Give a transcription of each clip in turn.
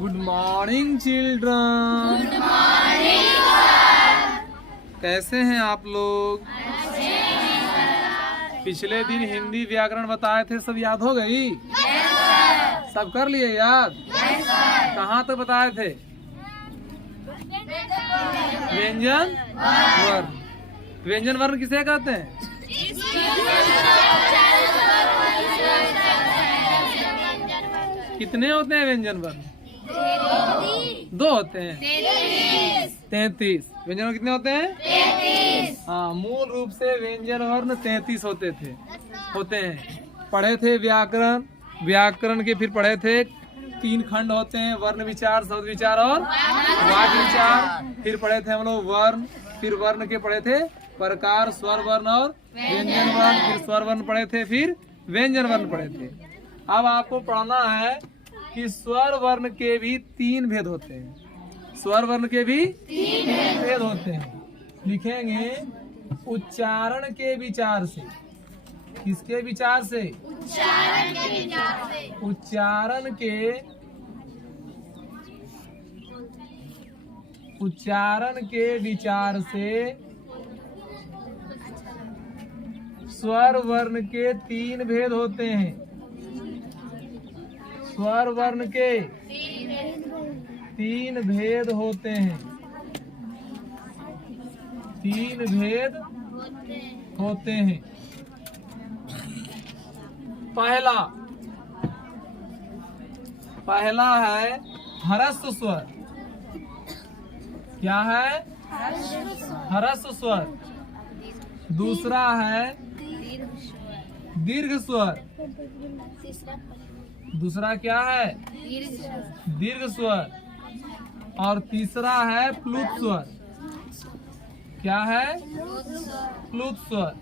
Good morning children. Good morning sir. कैसे हैं आप लोग? पिछले दिन हिंदी व्याकरण बताए थे, सब याद हो गई? सब कर लिए याद? कहाँ तक बताए थे? व्यंजन वर्ण। व्यंजन वर्ण किसे कहते हैं? कितने होते हैं व्यंजन वर्ण? दो होते हैं। 33। व्यंजन वर्ण कितने होते हैं? 33। हाँ, मूल रूप से व्यंजन वर्ण 33 होते हैं। पढ़े थे व्याकरण। व्याकरण के फिर पढ़े थे 3 खंड होते हैं, वर्ण विचार, शब्द विचार और वाक्य विचार। फिर पढ़े थे हम लोग वर्ण। फिर वर्ण के पढ़े थे प्रकार, स्वर वर्ण और व्यंजन वर्ण। फिर स्वर वर्ण पढ़े थे, फिर व्यंजन वर्ण पढ़े थे। अब आपको पढ़ना है कि स्वर वर्ण के भी 3 भेद होते हैं। स्वर वर्ण के भी 3 भेद होते हैं। लिखेंगे उच्चारण के विचार से। किसके विचार से? उच्चारण के विचार से। उच्चारण के विचार से स्वर वर्ण के 3 भेद होते हैं। स्वर वर्ण के 3 भेद होते हैं। 3 भेद होते हैं। पहला है ह्रस्व स्वर। क्या है? ह्रस्व स्वर। दूसरा है दीर्घ स्वर। दूसरा क्या है? दीर्घ स्वर। और तीसरा है प्लुत स्वर। क्या है? प्लुत स्वर।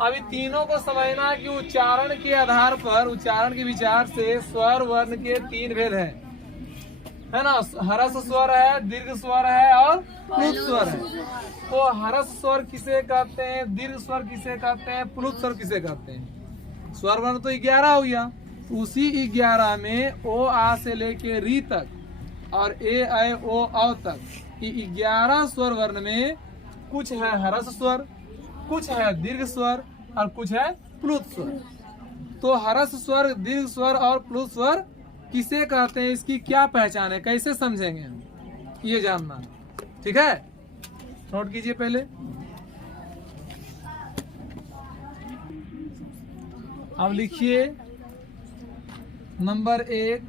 अभी तीनों को समझना कि उच्चारण के आधार पर, उच्चारण के विचार से स्वर वर्ण के 3 भेद है ना? ह्रस्व स्वर है, दीर्घ स्वर है और प्लुत स्वर है। तो ह्रस्व स्वर किसे कहते हैं, दीर्घ स्वर किसे कहते हैं, प्लुत स्वर किसे कहते हैं? स्वर वर्ण तो 11 हो गया। उसी 11 में ओ आ से लेके री तक और ए ऐ ओ औ तक, 11 स्वर वर्ण में कुछ है ह्रस्व स्वर, कुछ है दीर्घ स्वर और कुछ है प्लुत स्वर। तो ह्रस्व स्वर, दीर्घ स्वर और प्लुत स्वर किसे कहते हैं, इसकी क्या पहचान है, कैसे समझेंगे हम, ये जानना। ठीक है, नोट कीजिए पहले। अब लिखिए नंबर 1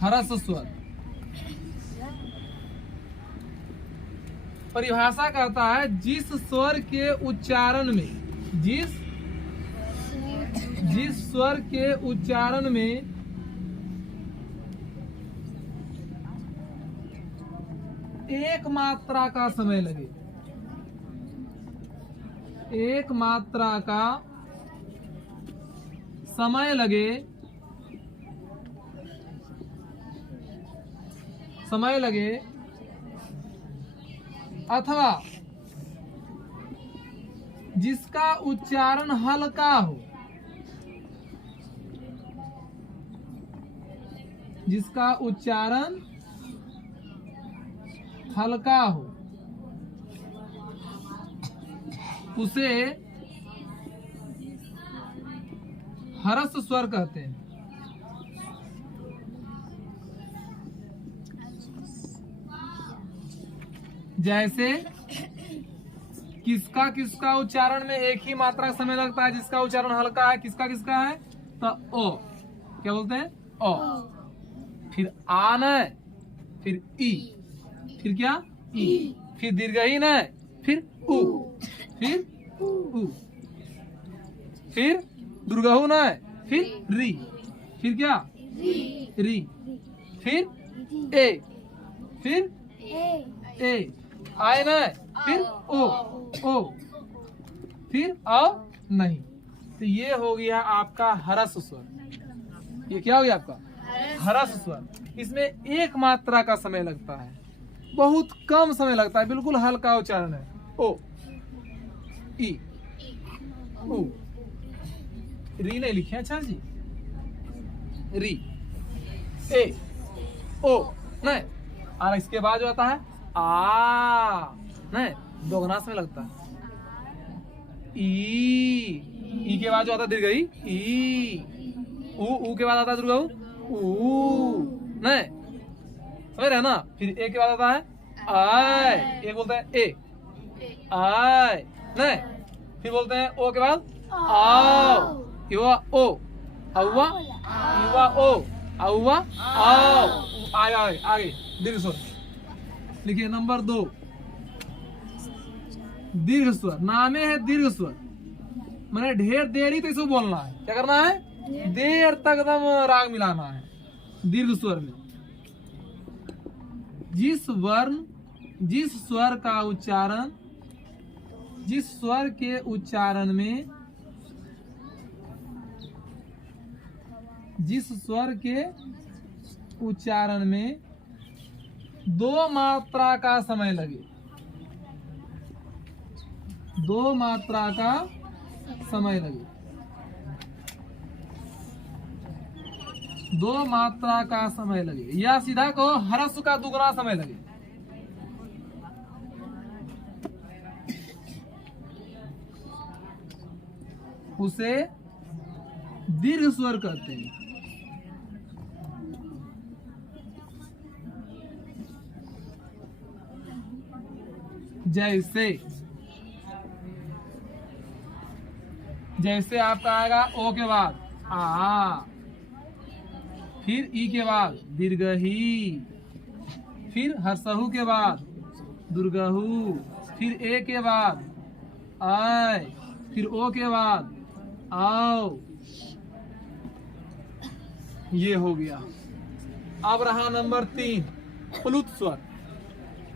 ह्रस्व स्वर। परिभाषा कहता है जिस स्वर के उच्चारण में, जिस स्वर के उच्चारण में एक मात्रा का समय लगे, एक मात्रा का समय लगे अथवा जिसका उच्चारण हल्का हो, जिसका उच्चारण हल्का हो, उसे ह्रस्व स्वर कहते हैं। जैसे किसका उच्चारण में एक ही मात्रा समय लगता है, जिसका उच्चारण हल्का है। किसका है? तो ओ, क्या बोलते हैं? ओ। फिर आ न, फिर ई, फिर क्या? ई। फिर दीर्घहीन है, फिर उ, फिर उ, फिर दुर्गहु न, फिर री, फिर क्या? री, फिर ए, फिर ए, आए न, फिर ओ, फिर औ नहीं। तो ये हो गया आपका ह्रस्व स्वर। ये क्या हो गया आपका? ह्रस्व स्वर। इसमें एक मात्रा का समय लगता है, बहुत कम समय लगता है, बिल्कुल हल्का उच्चारण है। ओ, ई, उ। री नहीं लिखे अच्छा जी? री, ए ओ नहीं, और इसके बाद जो आता है आ नहीं, दोगुना समय लगता है। ई के बाद जो आता है दीर्घ ई, ऊ के बाद आता है दीर्घ ऊ नहीं, समझ रहे हैं ना। फिर ए के बाद आता है आय, एक बोलते हैं ए आय नहीं, फिर बोलते हैं ओ के बाद आओ, युवा ओ, औवा युवा ओ, औवा आओ, आगे आगे दीर्घ स्वर लिखिए। नंबर 2 दीर्घ स्वर, नामे है दीर्घ स्वर, मैंने ढेर देरी तो इसको बोलना है, क्या करना है, देर तक एकदम राग मिलाना है दीर्घ स्वर में। जिस स्वर का उच्चारण, जिस स्वर के उच्चारण में, जिस स्वर के उच्चारण में 2 मात्रा का समय लगे, 2 मात्रा का समय लगे, 2 मात्रा का समय लगे, या सीधा कहो ह्रस्व का दुगना समय लगे। उसे दीर्घ स्वर कहते हैं। जैसे आपका आएगा ओ के बाद आ, फिर ई के बाद दीर्घ ही, फिर हर्षहु के बाद दुर्गहु, फिर ए के बाद आय, फिर ओ के बाद आओ, ये हो गया। अब रहा नंबर 3 प्लुत स्वर।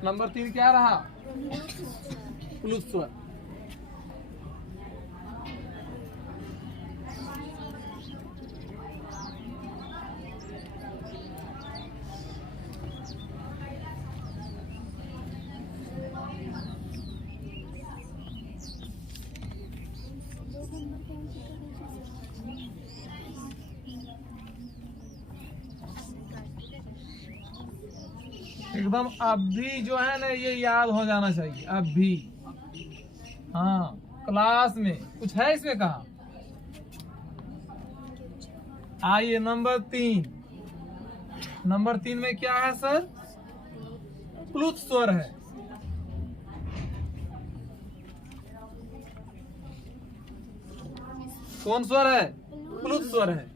नंबर 3 क्या रहा, प्लुत स्वर। एकदम अभी जो है ना ये याद हो जाना चाहिए अभी। हाँ, क्लास में कुछ है इसमें कहा। आइए नंबर 3। नंबर 3 में क्या है सर, प्लुत स्वर है। कौन स्वर है, प्लुत स्वर है।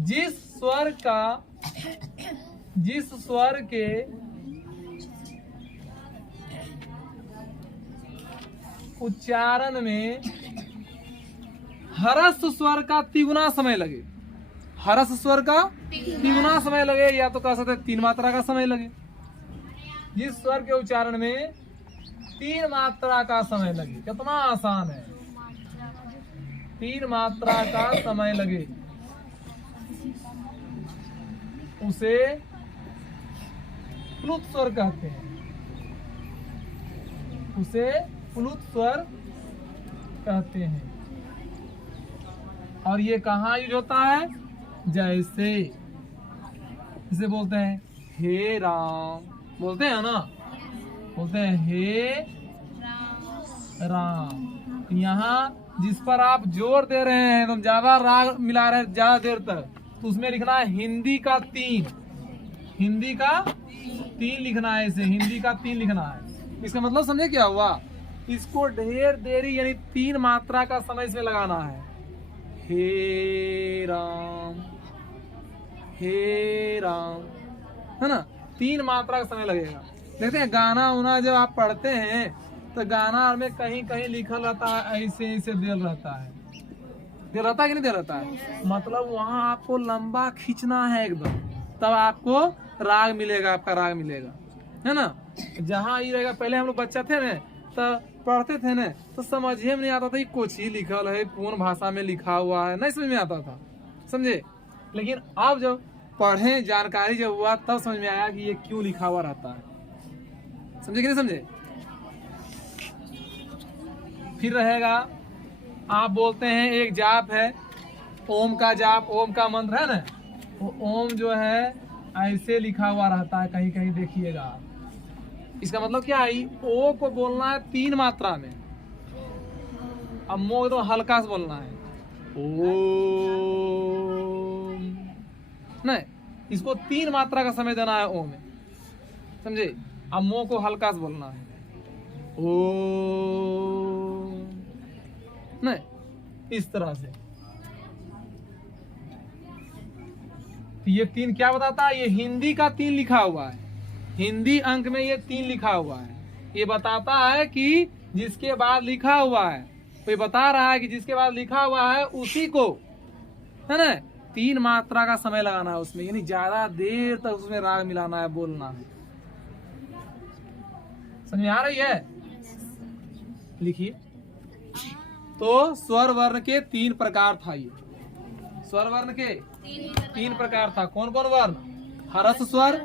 जिस स्वर के उच्चारण में ह्रस्व स्वर का तिगुना समय लगे, ह्रस्व स्वर का तिगुना समय लगे, या तो कह सकते 3 मात्रा का समय लगे। जिस स्वर के उच्चारण में 3 मात्रा का समय लगे, कितना आसान है, 3 मात्रा का समय लगे, उसे प्लुत स्वर कहते हैं। उसे प्लुत स्वर कहते हैं। और ये कहाँ यूज होता है, जैसे इसे बोलते हैं हे राम, बोलते हैं ना, बोलते हैं हे राम। यहाँ जिस पर आप जोर दे रहे हैं, तो ज्यादा राग मिला रहे हैं ज्यादा देर तक, तो उसमें लिखना है हिंदी का 3, हिंदी का 3 लिखना है। इसे हिंदी का 3 लिखना है। इसका मतलब समझे क्या हुआ, इसको ढेर देरी यानी 3 मात्रा का समय इसमें लगाना है। हे राम, हे राम, है ना, 3 मात्रा का समय लगेगा। देखते हैं गाना उना जब आप पढ़ते हैं तो गाना में कहीं कहीं लिखल रहता है ऐसे ऐसे दिल रहता है, दिल रहता है कि नहीं दिल रहता है, मतलब वहाँ आपको लंबा खींचना है एकदम, तब आपको राग मिलेगा, आपका राग मिलेगा, है ना। जहाँ ये रहेगा, पहले हम लोग बच्चा थे ना तो पढ़ते थे ना तो समझे में नहीं आता था कि कुछ ही लिखल है, कौन भाषा में लिखा हुआ है, नहीं समझ में आता था, समझे। लेकिन अब जब पढ़े, जानकारी जब हुआ, तब समझ में आया कि ये क्यों लिखा हुआ रहता है, समझे कि नहीं समझे। फिर रहेगा, आप बोलते हैं एक जाप है, ओम का जाप, ओम का मंत्र है ना, वो ओम जो है ऐसे लिखा हुआ रहता है, कहीं कहीं देखिएगा। इसका मतलब क्या है, ओ को बोलना है 3 मात्रा में, अब मो तो हल्का से बोलना है, ओम नहीं, इसको 3 मात्रा का समय देना है ओ में, समझे। अब मो को हल्का से बोलना है, ओम नहीं, इस तरह से। तो ये 3 क्या बताता है, ये हिंदी का 3 लिखा हुआ है, हिंदी अंक में ये 3 लिखा हुआ है। ये बताता है कि जिसके बाद लिखा हुआ है, तो ये बता रहा है कि जिसके बाद लिखा हुआ है उसी को, है ना, 3 मात्रा का समय लगाना है उसमें, यानी ज्यादा देर तक उसमें राग मिलाना है, बोलना है। समझ आ रही है? लिखिए। तो स्वर वर्ण के 3 प्रकार था। ये स्वर वर्ण के 3 प्रकार था। कौन कौन वर्ण? हरस स्वर,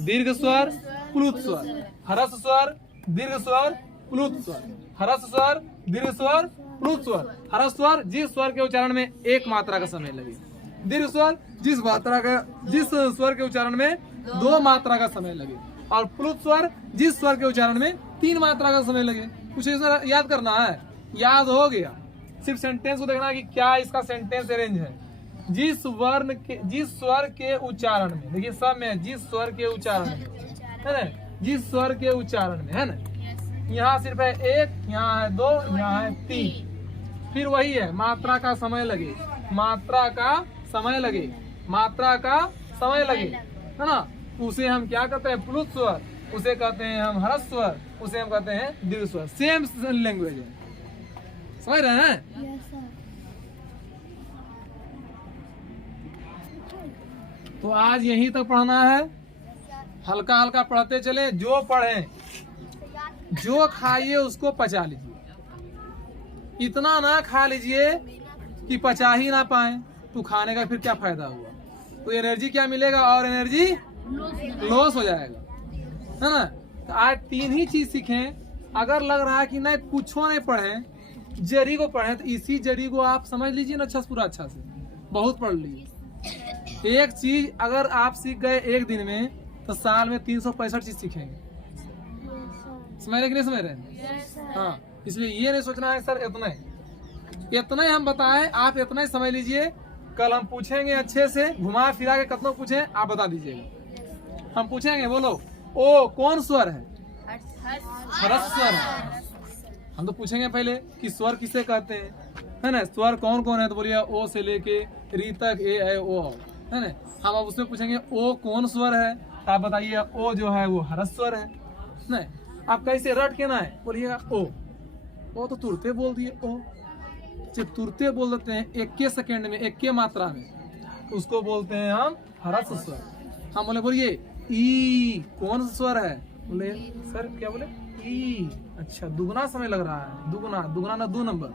दीर्घ स्वर, प्लुत स्वर। हरस स्वर, दीर्घ स्वर, प्लुत स्वर। हरस स्वर, दीर्घ स्वर, प्लुत स्वर। हरस स्वर जिस स्वर के उच्चारण में 1 मात्रा का समय लगे। दीर्घ स्वर जिस स्वर के उच्चारण में 2 मात्रा का समय लगे। और प्लुत स्वर जिस स्वर के उच्चारण में 3 मात्रा का समय लगे। कुछ ऐसा याद करना है, याद हो गया, सिर्फ सेंटेंस को देखना है कि क्या इसका सेंटेंस अरेंज है। जिस स्वर के उच्चारण में, देखिए सब में जिस स्वर के उच्चारण में, है ना, जिस स्वर के उच्चारण में, है ना, यहाँ सिर्फ है 1, यहाँ है 2, यहाँ है 3। फिर वही है, मात्रा का समय लगे, मात्रा का समय लगे, मात्रा का समय लगे, है ना, उसे हम क्या कहते हैं? प्लुत स्वर। उसे कहते हैं हम हरस स्वर, उसे हम कहते हैं दीर्घ स्वर। सेम लैंग्वेज है, समझ रहे हैं? तो आज यहीं तक पढ़ना है, हल्का हल्का पढ़ते चले। जो पढ़े, जो खाइए उसको पचा लीजिए। इतना ना खा लीजिए कि पचा ही ना पाए, तो खाने का फिर क्या फायदा हुआ? तो एनर्जी क्या मिलेगा? और एनर्जी लॉस हो जाएगा, है ना। तो आज 3 ही चीज सीखें। अगर लग रहा है कि नहीं कुछ नहीं पढ़े, जड़ी को पढ़े, तो इसी जड़ी को आप समझ लीजिए ना अच्छा से, पूरा अच्छा से, बहुत पढ़ लीजिए। एक चीज अगर आप सीख गए एक दिन में, तो साल में 365 चीज सीखेंगे। समझ रहे कि नहीं समझ रहे? हाँ, इसलिए ये नहीं सोचना है सर इतना ही हम बताएं, आप इतना ही समझ लीजिए। कल हम पूछेंगे अच्छे से, घुमा फिरा के कितना पूछें आप बता दीजिएगा। हम पूछेंगे, बोलो ओ कौन स्वर है? हरस स्वर है। हम तो पूछेंगे पहले कि स्वर किसे कहते हैं, है ना, स्वर कौन कौन है? तो बोलिए ओ से लेके री तक, ए है ओ, है ना। हम अब उसमें पूछेंगे ओ कौन स्वर है, तो आप बताइए ओ जो है वो हरस स्वर है। नहीं, आप कैसे रट के ना है, बोलिएगा ओ तो तुरते बोल दिए। ओ जब तुरते बोल देते हैं 1 सेकेंड में, 1 मात्रा में, उसको बोलते हैं हम हरस स्वर। हम बोले बोलिए ई कौन स्वर है? बोले सर क्या बोले? ई। अच्छा, दुगना समय लग रहा है। दुगना ना 2 नंबर,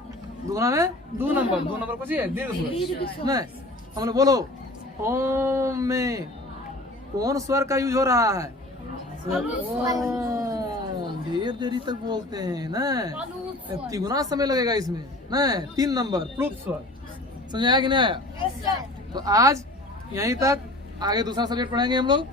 दुगना में 2 नंबर, 2 नंबर को चाहिए दीर्घ स्वर। नहीं, हम बोलो ओम में कौन स्वर का यूज हो रहा है? ओम। देर देरी तक बोलते हैं ना, 3 समय लगेगा इसमें ना, 3 नंबर प्लुत स्वर। समझ आया कि नहीं आया? तो आज यहीं तक, आगे दूसरा सब्जेक्ट पढ़ेंगे हम लोग।